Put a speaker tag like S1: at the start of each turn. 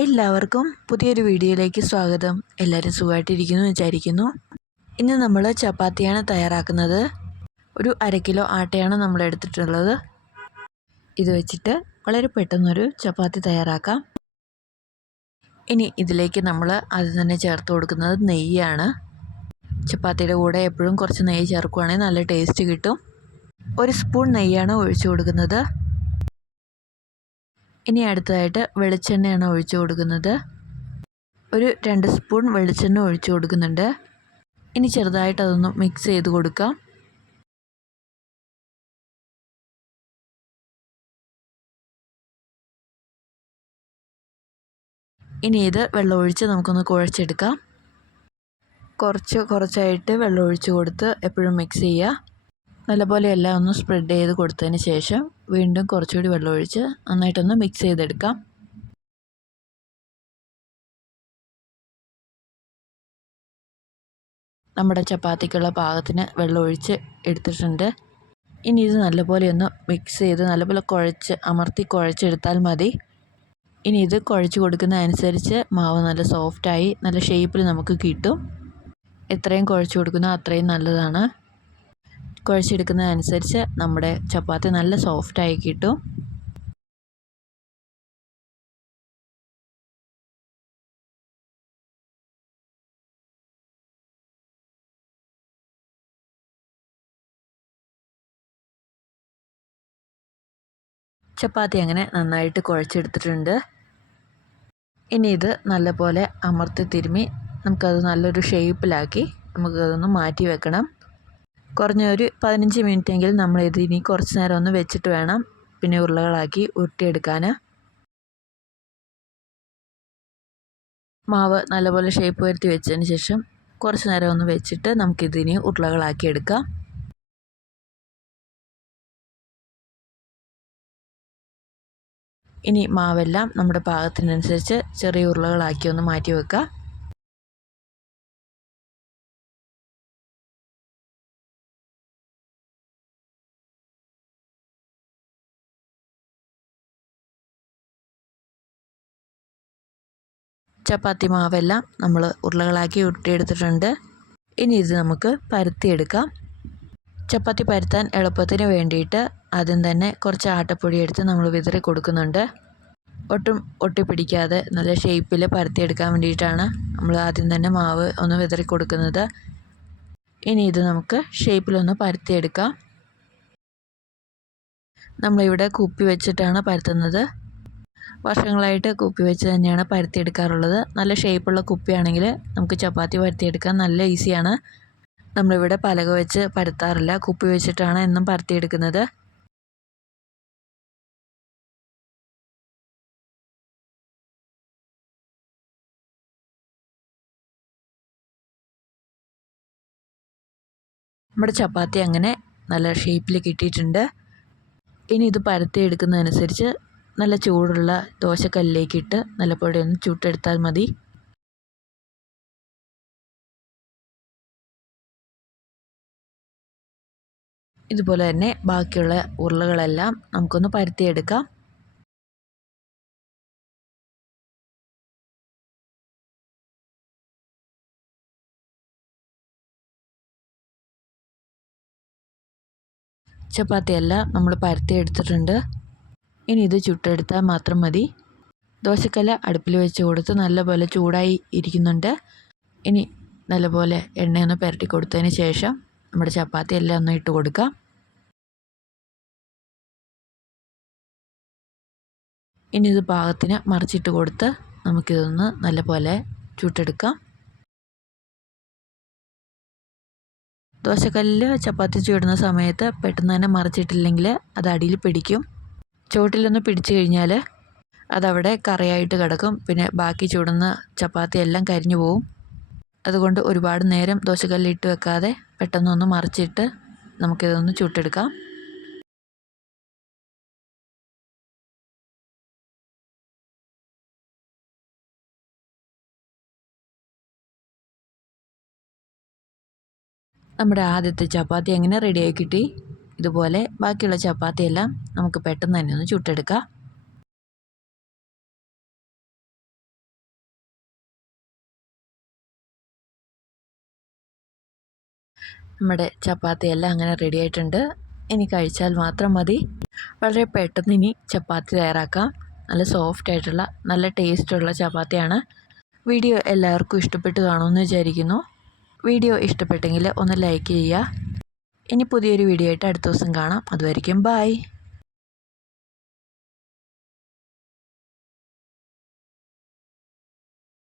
S1: എല്ലാവർക്കും പുതിയൊരു വീഡിയോയിലേക്ക് സ്വാഗതം. എല്ലാവരും സുഖമായിട്ടിരിക്കുന്നു വിചാരിക്കുന്നു. ഇന്ന് നമ്മൾ ചപ്പാത്തിയാണ് തയ്യാറാക്കുന്നത്. ഒരു അര കിലോ ആട്ടയാണ് നമ്മൾ എടുത്തിട്ടുള്ളത്. ഇത് വെച്ചിട്ട് വളരെ പെട്ടെന്നൊരു ചപ്പാത്തി തയ്യാറാക്കാം. ഇനി ഇതിലേക്ക് നമ്മൾ ആദ്യം തന്നെ ചേർത്ത് കൊടുക്കുന്നത് നെയ്യാണ്. ചപ്പാത്തിയുടെ കൂടെ എപ്പോഴും കുറച്ച് നെയ്യ് ചേർക്കുവാണെങ്കിൽ നല്ല ടേസ്റ്റ് കിട്ടും. ഒരു സ്പൂൺ നെയ്യാണ് ഒഴിച്ചു കൊടുക്കുന്നത്. ഇനി അടുത്തതായിട്ട് വെളിച്ചെണ്ണയാണ് ഒഴിച്ചു കൊടുക്കുന്നത്. ഒരു രണ്ട് സ്പൂൺ വെളിച്ചെണ്ണ ഒഴിച്ചു കൊടുക്കുന്നുണ്ട്. ഇനി ചെറുതായിട്ട് അതൊന്ന് മിക്സ് ചെയ്ത് കൊടുക്കാം. ഇനി ഇത് വെള്ളമൊഴിച്ച് നമുക്കൊന്ന് കുഴച്ചെടുക്കാം. കുറച്ച് കുറച്ചായിട്ട് വെള്ളമൊഴിച്ച് കൊടുത്ത് എപ്പോഴും മിക്സ് ചെയ്യുക. നല്ലപോലെ എല്ലാം ഒന്ന് സ്പ്രെഡ് ചെയ്ത് കൊടുത്തതിന് ശേഷം വീണ്ടും കുറച്ചുകൂടി വെള്ളമൊഴിച്ച് നന്നായിട്ടൊന്ന് മിക്സ് ചെയ്തെടുക്കാം. നമ്മുടെ ചപ്പാത്തിക്കുള്ള പാകത്തിന് വെള്ളമൊഴിച്ച് എടുത്തിട്ടുണ്ട്. ഇനി ഇത് നല്ലപോലെ ഒന്ന് മിക്സ് ചെയ്ത് നല്ലപോലെ കുഴച്ച് അമർത്തി കുഴച്ചെടുത്താൽ മതി. ഇനി ഇത് കുഴച്ച് കൊടുക്കുന്നതനുസരിച്ച് മാവ് നല്ല സോഫ്റ്റായി നല്ല ഷേപ്പിൽ നമുക്ക് കിട്ടും. എത്രയും കുഴച്ച് കൊടുക്കുന്നോ അത്രയും നല്ലതാണ്. കുഴച്ചെടുക്കുന്നതനുസരിച്ച് നമ്മുടെ ചപ്പാത്തി നല്ല സോഫ്റ്റായി കിട്ടും. ചപ്പാത്തി അങ്ങനെ നന്നായിട്ട് കുഴച്ചെടുത്തിട്ടുണ്ട്. ഇനി ഇത് നല്ലപോലെ അമർത്തി തിരുമ്മി നമുക്കത് നല്ലൊരു ഷേപ്പിലാക്കി നമുക്കതൊന്ന് മാറ്റി വെക്കണം. കുറഞ്ഞ ഒരു പതിനഞ്ച് മിനിറ്റെങ്കിലും നമ്മൾ ഇത് ഇനി കുറച്ച് നേരം ഒന്ന് വെച്ചിട്ട് വേണം പിന്നെ ഉരുളകളാക്കി ഉരുട്ടിയെടുക്കാൻ. മാവ് നല്ലപോലെ ഷേപ്പ് വരുത്തി വെച്ചതിന് ശേഷം കുറച്ച് നേരം ഒന്ന് വെച്ചിട്ട് നമുക്കിതിനി ഉരുളകളാക്കി എടുക്കാം. ഇനി മാവെല്ലാം നമ്മുടെ പാകത്തിനനുസരിച്ച് ചെറിയ ഉരുളകളാക്കി ഒന്ന് മാറ്റി വെക്കാം. ചപ്പാത്തി മാവെല്ലാം നമ്മൾ ഉരുളകളാക്കി ഉരുട്ടിയെടുത്തിട്ടുണ്ട്. ഇനി ഇത് നമുക്ക് പരത്തിയെടുക്കാം. ചപ്പാത്തി പരത്താൻ എളുപ്പത്തിന് വേണ്ടിയിട്ട് ആദ്യം തന്നെ കുറച്ച് ആട്ടപ്പൊടി എടുത്ത് നമ്മൾ വിതറി കൊടുക്കുന്നുണ്ട്. ഒട്ടും ഒട്ടിപ്പിടിക്കാതെ നല്ല ഷേപ്പിൽ പരത്തിയെടുക്കാൻ വേണ്ടിയിട്ടാണ് നമ്മൾ ആദ്യം തന്നെ മാവ് ഒന്ന് വിതറി കൊടുക്കുന്നത്. ഇനി ഇത് നമുക്ക് ഷേപ്പിലൊന്ന് പരത്തിയെടുക്കാം. നമ്മളിവിടെ കുപ്പി വെച്ചിട്ടാണ് പരത്തുന്നത്. വർഷങ്ങളായിട്ട് കുപ്പി വെച്ച് തന്നെയാണ് പരത്തിയെടുക്കാറുള്ളത്. നല്ല ഷേപ്പുള്ള കുപ്പിയാണെങ്കിൽ നമുക്ക് ചപ്പാത്തി പരത്തിയെടുക്കാൻ നല്ല ഈസിയാണ് നമ്മളിവിടെ പലക വെച്ച് പരത്താറില്ല. കുപ്പി വെച്ചിട്ടാണ് എന്നും പരത്തിയെടുക്കുന്നത്. നമ്മുടെ ചപ്പാത്തി അങ്ങനെ നല്ല ഷേപ്പിൽ കിട്ടിയിട്ടുണ്ട്. ഇനി ഇത് പരത്തിയെടുക്കുന്നതനുസരിച്ച് നല്ല ചൂടുള്ള ദോശക്കല്ലിലേക്കിട്ട് നല്ലപോലെ ഒന്ന് ചുട്ടെടുത്താൽ മതി. ഇതുപോലെ തന്നെ ബാക്കിയുള്ള ഉരുളകളെല്ലാം നമുക്കൊന്ന് പരത്തിയെടുക്കാം. ചപ്പാത്തിയെല്ലാം നമ്മൾ പരത്തി എടുത്തിട്ടുണ്ട് ഇനി ഇത് ചുട്ടെടുത്താൽ മാത്രം മതി. ദോശക്കല അടുപ്പിൽ വെച്ച് കൊടുത്ത് നല്ലപോലെ ചൂടായി ഇരിക്കുന്നുണ്ട്. ഇനി നല്ലപോലെ എണ്ണയൊന്ന് പുരട്ടി കൊടുത്തതിന് ശേഷം നമ്മുടെ ചപ്പാത്തി എല്ലാം ഒന്ന് ഇട്ട് കൊടുക്കാം. ഇനി ഇത് പാകത്തിന് മറിച്ചിട്ട് കൊടുത്ത് നമുക്കിതൊന്ന് നല്ലപോലെ ചുട്ടെടുക്കാം. ദോശക്കല്ലിൽ ചപ്പാത്തി ചുടുന്ന സമയത്ത് പെട്ടെന്ന് തന്നെ മറിച്ചിട്ടില്ലെങ്കിൽ അത് അടിയിൽ പിടിക്കും. ചുവട്ടിലൊന്ന് പിടിച്ചു കഴിഞ്ഞാൽ അതവിടെ കറിയായിട്ട് കിടക്കും. പിന്നെ ബാക്കി ചൂടുന്ന ചപ്പാത്തി എല്ലാം കരിഞ്ഞു പോവും. അതുകൊണ്ട് ഒരുപാട് നേരം ദോശക്കല്ലിട്ട് വെക്കാതെ പെട്ടെന്നൊന്ന് മറിച്ചിട്ട് നമുക്കിതൊന്ന് ചുട്ടെടുക്കാം. നമ്മുടെ ആദ്യത്തെ ചപ്പാത്തി എങ്ങനെ റെഡിയായി കിട്ടി? ഇതുപോലെ ബാക്കിയുള്ള ചപ്പാത്തിയെല്ലാം നമുക്ക് പെട്ടെന്ന് തന്നെ ഒന്ന് ചുട്ടെടുക്കാം. നമ്മുടെ ചപ്പാത്തി എല്ലാം അങ്ങനെ റെഡി ആയിട്ടുണ്ട്. ഇനി കഴിച്ചാൽ മാത്രം മതി. വളരെ പെട്ടെന്ന് ഇനി ചപ്പാത്തി തയ്യാറാക്കാം. നല്ല സോഫ്റ്റ് ആയിട്ടുള്ള നല്ല ടേസ്റ്റുള്ള ചപ്പാത്തിയാണ്. വീഡിയോ എല്ലാവർക്കും ഇഷ്ടപ്പെട്ട് കാണുമെന്ന് വിചാരിക്കുന്നു. വീഡിയോ ഇഷ്ടപ്പെട്ടെങ്കിൽ ഒന്ന് ലൈക്ക് ചെയ്യുക. ഇനി പുതിയൊരു വീഡിയോ ആയിട്ട് അടുത്ത ദിവസം കാണാം. അതുവരെയും ബായ്